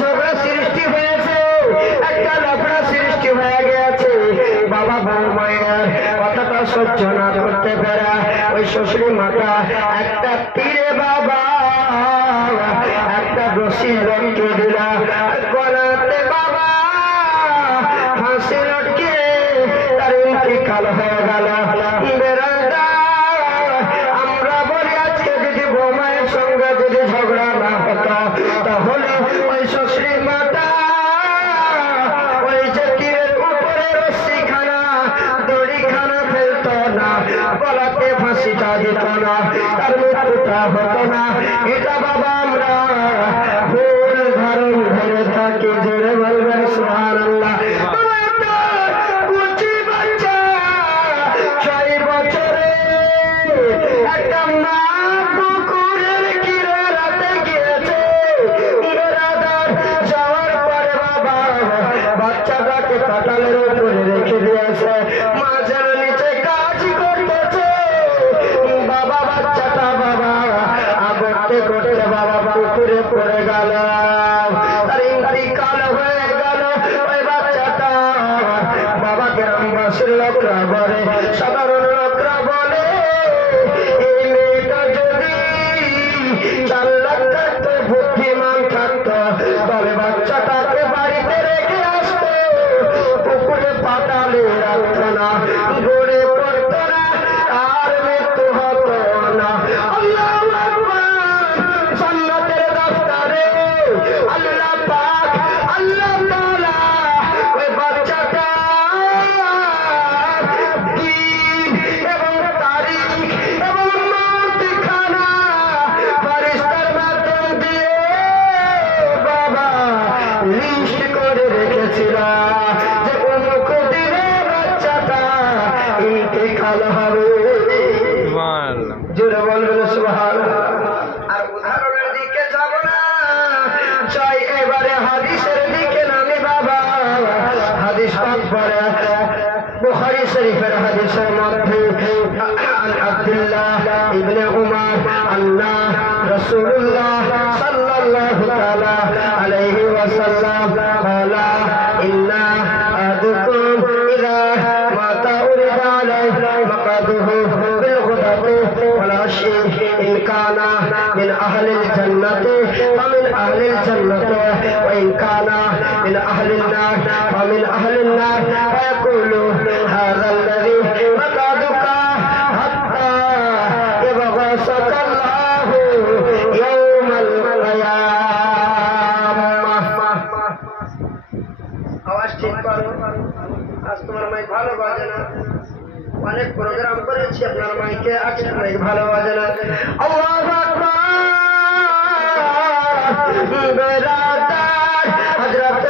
ঝগড়া সৃষ্টি হয়েছে, একটা লফড়া সৃষ্টি হয়ে গেছে। বাবা বৌমায়ের কথাটা সহ্য না করতে পারা ওই শ্বশুর মাতা একটা তীরে বাবা একটা রশি লটকে দিলা, গলাতে বাবা ফাঁসি লটকে তার ইন্তিকাল হয়ে গেল। আমরা বলি আজকে যদি বৌমায়ের সঙ্গে যদি ঝগড়া না হতো তাহলে ওই শ্বশুর মাতা ওই যে তীরের উপরে রশ্মি খানা দড়ি খানা ফেলতো না, গলাতে ফাঁসিটা দিত না, তার মৃত্যুটা হতো না। এটা বাবা আমরা ভুল ধারণ ধরে থাকি। জোরে বলবেন সুবহানাল্লাহ। কাটালের উপরে রেখে দিয়েছে, মাঝের নিচে কাজ করতেছে। বাবা বাচ্চাটা বাবা করতে করতে বাবা পুকুরে পড়ে গেল, তার ইন্তিকাল হয়ে গেল। ওই বাচ্চাটা বাবা গ্রামবাসীর লোকরা বলে, সাধারণ লোকরা বলে, এই মেয়েটা যদি চালাক থাকতো, বুদ্ধিমান থাকতো, তবে বাচ্চাটাকে বাড়িতে রেখে আসতো, পুকুরে পাতালে রাখতো না, গড়ে পড়তো না, আর মৃত্যু হতো না। আল্লাহু আকবার। জান্নাতের দফতরে আল্লাহ পাক আল্লাহ তাআলা ওই বাচ্চাটা দিন এবং তারিখ এবং ঠিকানা ফেরেশতার মাধ্যম দিয়ে বাবা লিস্ট করে রেখেছিল যে অমুক দিনে বাচ্চাটা ইন্তেকাল হবে। জোরে বলবেন সুবহানাল্লাহ। আর উদাহরণের দিকে যাব না, চাই এবারে হাদিসের দিকে নামি বাবা। হাদিস পাক পড়ে বুখারী শরীফের হাদিসের মধ্যে আন আব্দুল্লাহ ইবনে উমর আন্না রাসূলুল্লাহ সাল্লাল্লাহু তাআলা আলাইহি ওয়াসাল্লাম ক্বালা ইন্না আহাদাকুম ইযা মাতা উরিদা আলাইহি মাকাদুহু বিল গুদাতি ওয়াল আশি ইন কানা মিন আহলিল জান্নাতি ফামিন আহলিল জান্নাতি ওয়া ইন কানা মিন আহলিন নার ফামিন আহলিন নার ফায়াকুলু হাযা আল্লাযী মাকাদুকা হাত্তা ইয়াবআসাকাল্লাহু ইয়াওমাল কিয়ামাহ। আওয়াজ ঠিক করো, আজ তোমার মাইক ভালো বাজে না। অনেক প্রোগ্রাম করেছি আপনার মাইকে, আজকে মাইক ভালো বাজে না। আল্লাহু আকবার। বেরাদার হযরত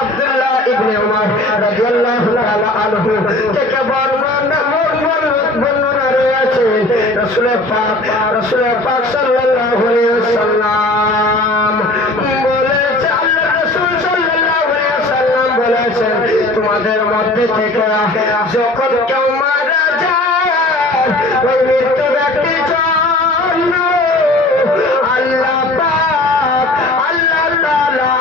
আব্দুল্লাহ ইবনে উমর রাদিয়াল্লাহু তাআলা আনহু থেকে বর্ণনা রয়েছে রাসূল পাক সাল্লাল্লাহু আলাইহি ওয়াসাল্লাম বলেছে, আল্লাহ রাসূল সাল্লাল্লাহু আলাইহি ওয়াসাল্লাম বলেছেন, তোমাদের মধ্যে থেকে যখন কেউ মারা যায় ওই মৃত্যু ব্যক্তির জন্য আল্লাহ পাক আল্লাহ তাআলা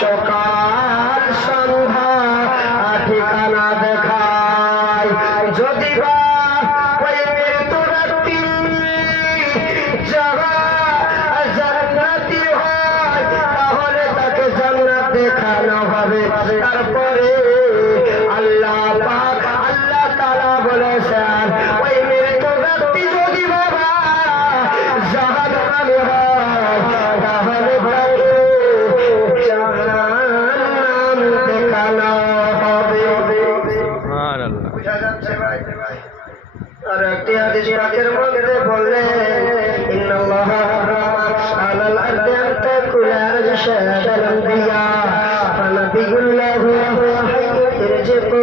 সকাল সন্ধ্যা ঠিকানা দেখায়। যদি বা ওই মৃত্যু ব্যক্তি জান্নাতি হয় তাহলে তাকে জান্নাত দেখানো হবে। তারপরে আল্লাহ পাক আল্লাহ তাআলা বলেছেন, ওই মৃত্যু ব্যক্তি যদি বাবা জাহান্নামী হয় তাহলে তাকে জাহান্নাম দেখানো হবে। বুঝা যাচ্ছে ভাই? আর একটি হাদিস পাকের মধ্যে বললেন, ইন্নাল্লাহা হারামা আলাল আরদি আন তাকুলা আজশাদাল আনবিয়া ফানাবিয়ুল্লাহু ইরজিকু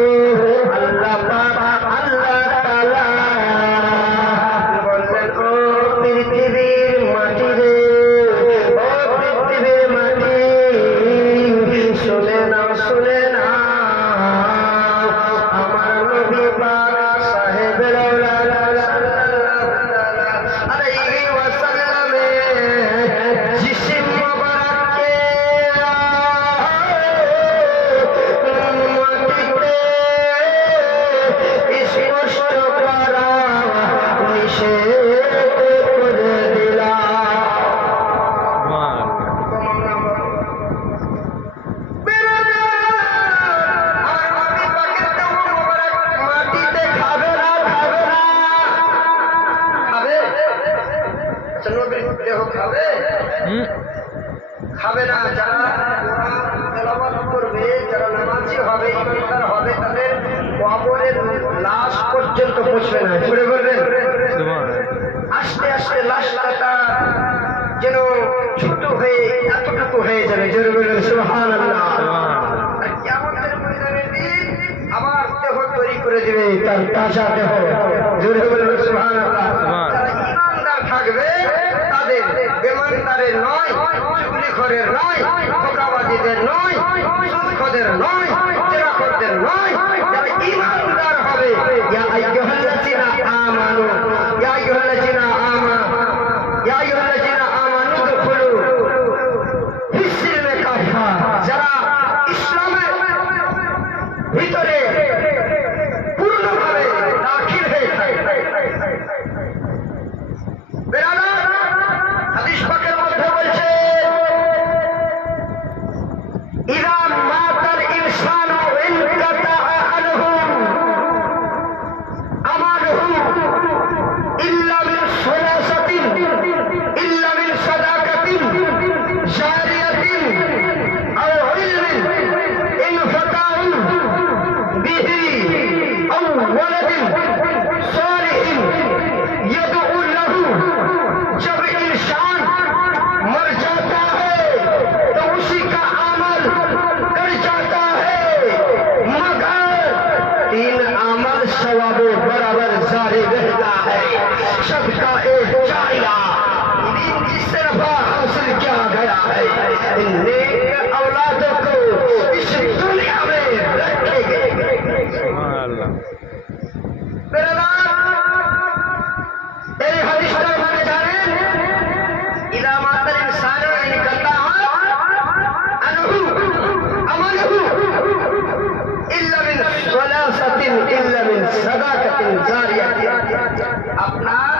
খাবে না। যারা তেলাওয়াত করবে, যারা নামাজি হবে, ইমানদার হবে, তাদের কবরের লাশ পর্যন্ত পৌঁছবে না। জোরে বলবেন। আস্তে আস্তে লাশটা যেন ছোট হয়ে এতটুকু হয়ে যাবে। জোরে বলবেন সুবহানাল্লাহ। আর কিয়ামতের ময়দানের দিন আবার দেহ তৈরি করে দিবে, তার তাজা দেহ। জোরে বলবেন সুবহানাল্লাহ। যারা ইমানদার থাকবে তাদের, বেঈমানদারের নয়, চুগলিখোরের নয়, ধোঁকাবাজীদের নয়, সুদখোরদের নয়, জেনাখোরদের নয়, যারা ইমানদার হবে। ইয়া আইয়ুহাল্লাযীনা আমানু, ইয়া আইয়ুহাল্লাযীনা আমানু, ইয়া আইয়ুহাল্লাযীনা আমানু দুখুলু ফিস-সিলমি কাফা, যারা ইসলামের ভিতরে পূর্ণভাবে দাখিল হয়ে থাকে। বেরাদার, হাদিস পাকের মধ্যে বলছে ইযা মাতাল ইনসানু ইনকাতা আনহু আমালুহু ইল্লা মিন সালাসাতিন, ইল্লা মিন সাদাকাতিন জারিয়াতিন আও ইলমিন ইনফাতাহু বিহি আও ওয়ালাদিন সালিহিন यदउ लहू। जब इंसान मर जाता है तो उसी का अमल कर जाता है, मगर 3 अमल सवाब बराबर जारी रहता है। सबका एक जारिया इस तरफ हासिल किया गया है। इन नेक औलादों को इस दुनिया में रखेंगे। এই হাদিসটা মানে জানেন, ইযা মাতাল ইনসানু ইনকাতা আনহু আমালুহু ইল্লা মিন সালাসাতিন, ইল্লা মিন সাদাকাতিন জারিয়াতিন। আপনার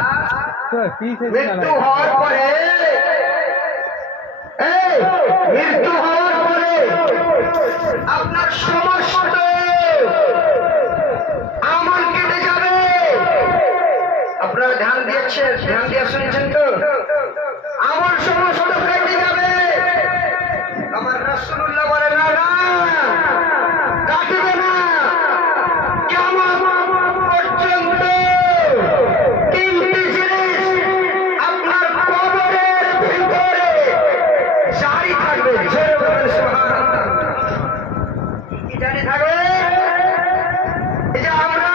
মৃত্যু হওয়ার পরে, মৃত্যু হওয়ার পরে আপনার সমস্ত আমল কেটে যাবে। আপনারা ধ্যান দিয়েছেন, ধ্যান দিয়ে শুনেছেন তো? আমল সমস্ত কেটে যাবে। আমার রাসূলুল্লাহ বলেন না, কাটবে না। কিয়ামত পর্যন্ত 3টি জিনিস আপনার কবরের ভিতরে জারি থাকবে। জোরে বলুন সুবহানাল্লাহ। কি জারি থাকবে? এই যে আমরা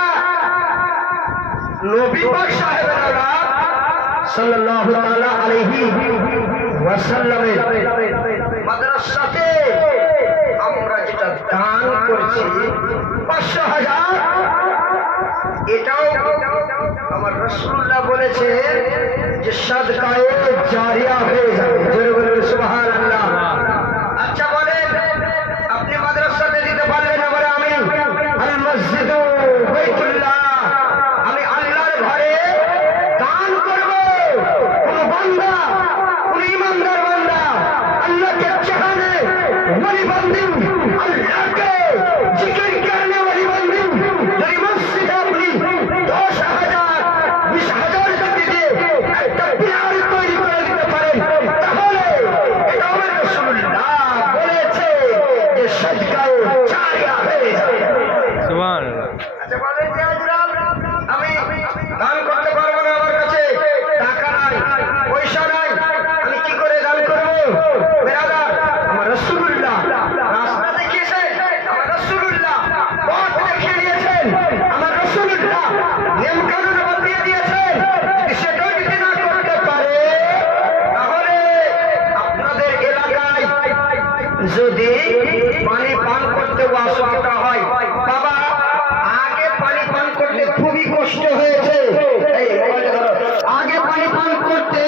নবী পাক সাহেবেরা সাল্লাল্লাহু তাআলা আলাইহি ওয়াসাল্লামের মাদ্রাসাতে আমরা যেটা দান করছি 500,000, এটাও আমার রাসূলুল্লাহ বলেছে যে সাদকায়ে জারিয়া হয়ে যাবে। জোরে বলুন সুবহানাল্লাহ। আচ্ছা বলেন, আপনি মাদ্রাসাতে দিতে পারলেন না? বলে আমি আল মসজিদু বাইতুল্লাহ, আমি আল্লাহর ঘরে দান করব। কোন বান্দা, কোন ইমানদার বান্দা अल्लाह के चाहने वाली बंदी, अल्लाह के जिक्र करने वाली बंदी मेरी मस्जिद अपनी 10,000 20,000 টাকা দিয়ে একটা বিরাট তৈরি করে দিতে পারেন, তাহলে এটা আমার রাসূলুল্লাহ বলেছে যে সাদকায়ে জারিয়া হয়ে যাবে। সুবহানাল্লাহ। আচ্ছা বলেন যে আমি দান করতে পারবো না, আমার কাছে টাকা নাই, পয়সা নাই, আমি কি করে দান করব? বেরাদার, আমার রাসূলুল্লাহ রাস্তা দেখিয়েছেন, আমার রাসূলুল্লাহ পথ দেখিয়ে দিয়েছেন, আমার রাসূলুল্লাহ নিয়ম কানুন বাতিয়ে দিয়েছেন। যদি সেটাও যদি না করতে পারে, তাহলে আপনাদের এলাকায় যদি পানি পান করতে অসুবিধা হয়, বাবা আগে পানি পান করতে খুবই কষ্ট হয়েছে, আগে পানি পান করতে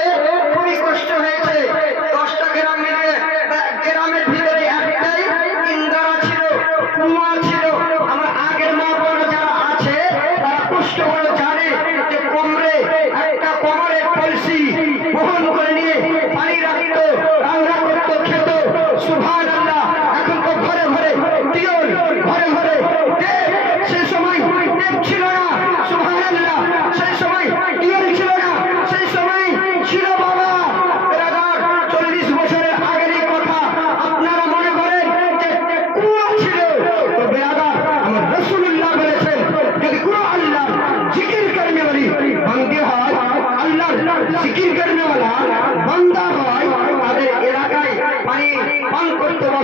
খুবই কষ্ট হয়েছে। 10টা গ্রাম মিলে গ্রামের ভিতরে একটাই ইন্দারা ছিল, কুয়া ছিল। আমার আগের মা বোনেরা যারা আছে তারা কষ্ট করে জানে যে একটা কোমরের কলসি বহন করে নিয়ে পানি রাখতো, রান্না করতো, খেত। সুবহানাল্লাহ। এখন তো ঘরে ঘরে টিউল, ঘরে ঘরে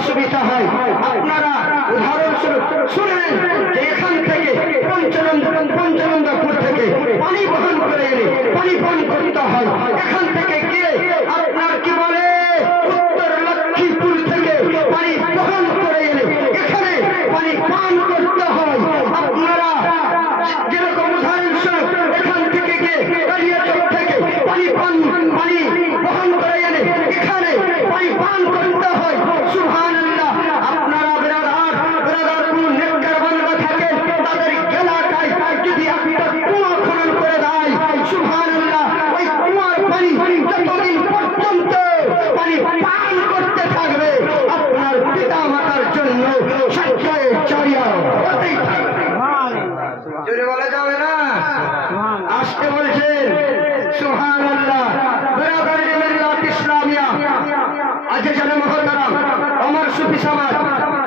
অসুবিধা হয়। আপনারা উদাহরণস্বরূপ শুনলেন যে এখান থেকে পঞ্চনন্দপুর থেকে পানি বহন করে এনে পানি পান করতে হয়। এখান থেকে গিয়ে আপনার কি বলে উত্তর লক্ষ্মীপুর থেকে পানি বহন করে এনে এখানে পানি পান করতে হয়। আপনারা যেরকম উদাহরণস্বরূপ এখান থেকে গিয়ে কালিয়াচক থেকে পানি বহন করে এনে এখানে পানি পান করতে হয়। সুবহানাল্লাহ। আপনারা বেরাদার কোন নেককার বান্দা থাকে তাদের এলাকায় যদি একটা কুয়া খনন করে দেয়, সুবহানাল্লাহ, ওই কুয়ার পানি যতদিন পর্যন্ত পানি পান করতে থাকবে আপনার পিতা মাতার জন্য সঞ্চয় জারিয়া হতেই থাকবে। জোরে বলা যাবে না? আসতে বলছেন। সুবহানাল্লাহ। বেরাদার মিল্লাত ইসলামিয়া আজিজান মুহতারাম আমার সুফি সমাজ,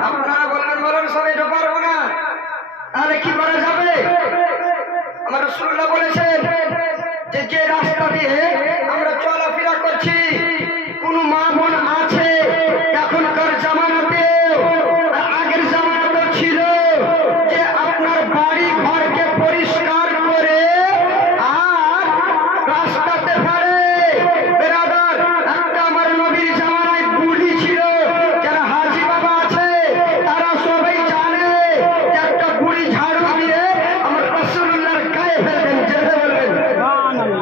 আপনারা বললেন মরণ সব এটা পারবো না, তাহলে কি করা যাবে? আমার রাসূলুল্লাহ বলেছেন যে রাস্তা দিয়ে আমরা চলাফেরা করছি, কোন মা বোন আছে এখনকার জামানাতে আগের জামানাতে ছিল যে আপনার বাড়ি ঘরকে পরিষ্কার করে আর রাস্তাতে ফেলে। বেরাদার, একটা আমার নবীর জামানায় বুড়ি ছিল, যারা হাজি বাবা আছে তারা সবাই জানে যে একটা বুড়ি ঝাড়ু দিয়ে আমার রাসূলুল্লাহর গায়ে ফেলতেন। যেতে বলবেন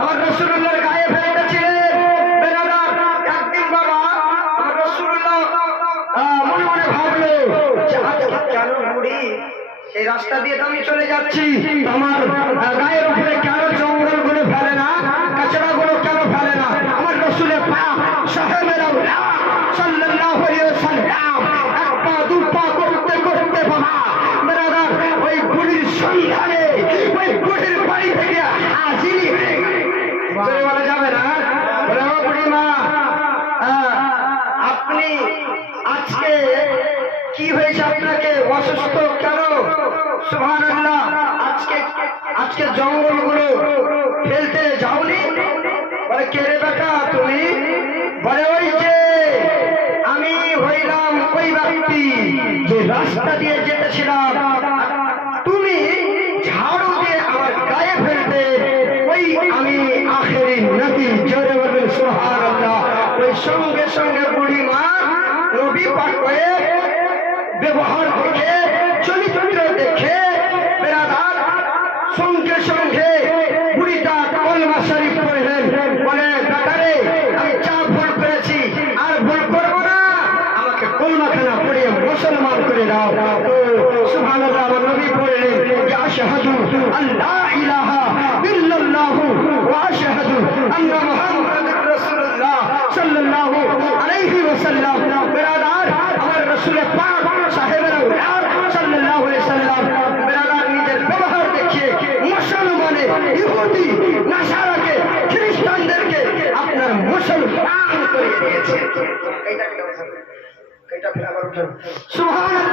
আমার রাসূলুল্লাহর গায়ে ফেলতেছিলেন। বেরাদার, একদিন বাবা আমার রাসূলুল্লাহ মনে মনে ভাবলো যে আজকে কেন বুড়ি এই রাস্তা দিয়ে তো আমি চলে যাচ্ছি, আমার গায়ের উপরে কেন জঙ্গল গুলো ফেলে না, কাঁচড়া গুলো কেন ফেলে না? আমার রাসূলের পাক সাহেবের আল্লাহ সাল্লাল্লাহু আলাইহি ওয়াসাল্লাম এক পা দু পা করতে করতে বাবা বেরাদার ওই বুড়ির সন্ধানে ওই বুড়ির বাড়ি থেকে হাজির হয়ে গেলেন। বলা যাবে না? বলে ও বুড়ি মা, আপনি আজকে কি হয়েছে? আপনাকে অসুস্থ কেন? সুবহানাল্লাহ। আজকে জঙ্গলগুলো ফেলতে যাওনি? বলে কে রে বেটা তুমি? বলে ওই যে আমি হইলাম ওই ব্যক্তি যে রাস্তা দিয়ে যেতেছিলাম, তুমি ঝাড়ু দিয়ে আমার গায়ে ফেলতে, ওই আমি আখেরি নবী। জোরে বলবেন সুবহানাল্লাহ। ওই সঙ্গে সঙ্গে বুড়ি মা নবী পাকের ব্যবহার দেখে, চরিত্র দেখে বেরাদার সঙ্গে সঙ্গে বুড়িটা কলমা শরীফ পড়লেন। বলে বেটারে, আমি যা ভুল করেছি আর ভুল করবো না, আমাকে কলমাখানা পড়িয়ে মুসলমান করে দাও। তো সুবহানাল্লাহ, আমার নবী পড়লেন যে আশহাদু আল্লা ইলাহা ইল্লাল্লাহু ওয়া আশহাদু আন্না মুহাম্মাদুর রাসূলুল্লাহ সাল্লাল্লাহু আলাইহি ওয়াসাল্লাম। বেরাদার, আমার রাসূলের পাক সাহেবের আল্লাহ সাল্লাল্লাহু আলাইহি ওয়াসাল্লাম বেরাদার নিজের ব্যবহার দেখিয়ে মুসলমানে ইহুদি নাসারাকে খ্রিস্টানদেরকে আপনার মুসলমান করে দিয়েছে। এইটা সুবহানাল্লাহ।